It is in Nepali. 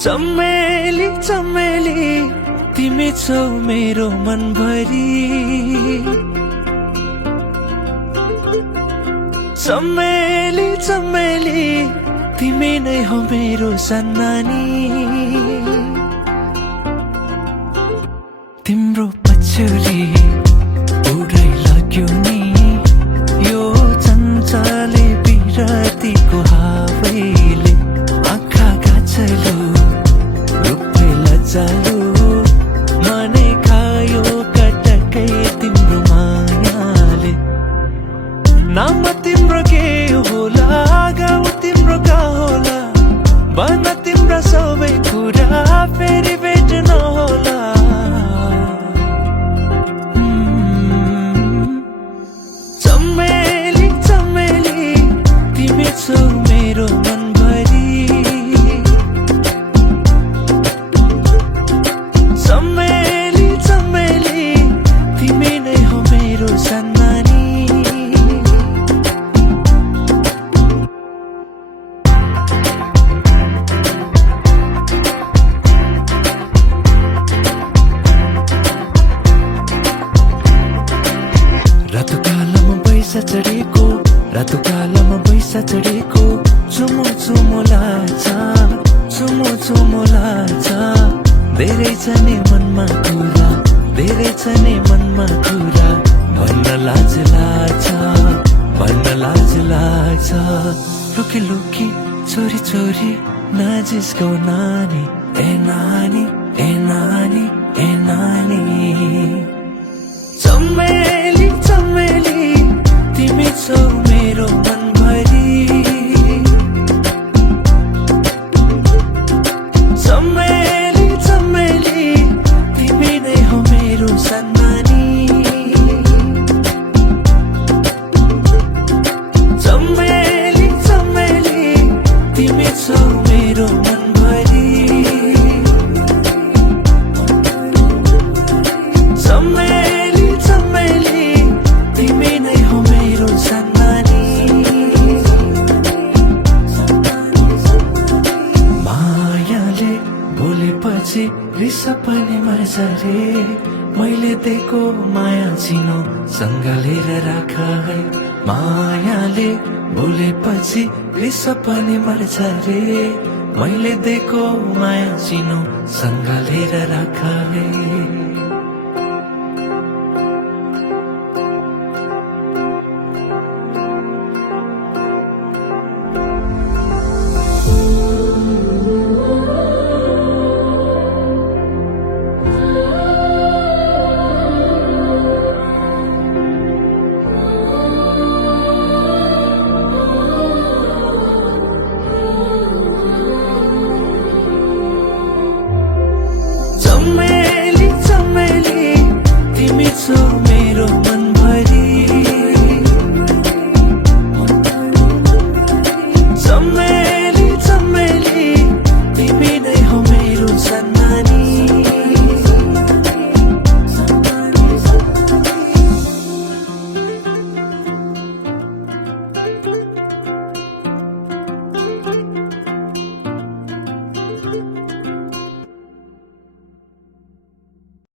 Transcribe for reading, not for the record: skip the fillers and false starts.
चमेली चमेली तिमी छौ मेरो मनभरि। चमेली चमेली तिमी नै हो मेरो सन्नानी। तिम्रो पछ्यौरी उडै लाग्यो नि यो चञ्चले बिरतीको हावैले। आँखा गाछलो रूपै लजालो मनै खायो कटकै तिम्रो मायाले। नाम तिम्रो के होला गाउँ तिम्रो का होला भन तिम्रो सबै कुरा फेरि भेट्न होला। चमेली चमेली तिमी छौ मेरो मनभरि। चमेली चमेली तिमी नै हो मेरो सन्नानी। रातोकालमा बैसा चढेको रातोकालमा बैसा चढेको चुमो चुमो लाग्छ चुमो चुमो लाग्छ। धेरै छ नि मनमा कुरा धेरै छ नि मनमा कुरा भन्न लाज लाग्छ भन्न लाज लाग्छ। लुकी लुकी चोरी चोरी नजिस्कौ नानी ए नानी ए नानी ए नानी। चमेली चमेली तिमी छौ मेरो मनभरि। चमेली चमेली तिमी नै हो मेरो सन्नानी। चमेली चमेली तिमी छौ मेरो मनभरि। चमेली चमेली तिमी नै हो मेरो सन्नानी। मायाले बोलेपछि रिस पनि मर्छ रे मैले दिएको माया चिनो सँगलेर राख है। मायाले बोलेपछि रिस पनि मर्छ रे मैले दिएको माया चिनो सँगलेर राख है।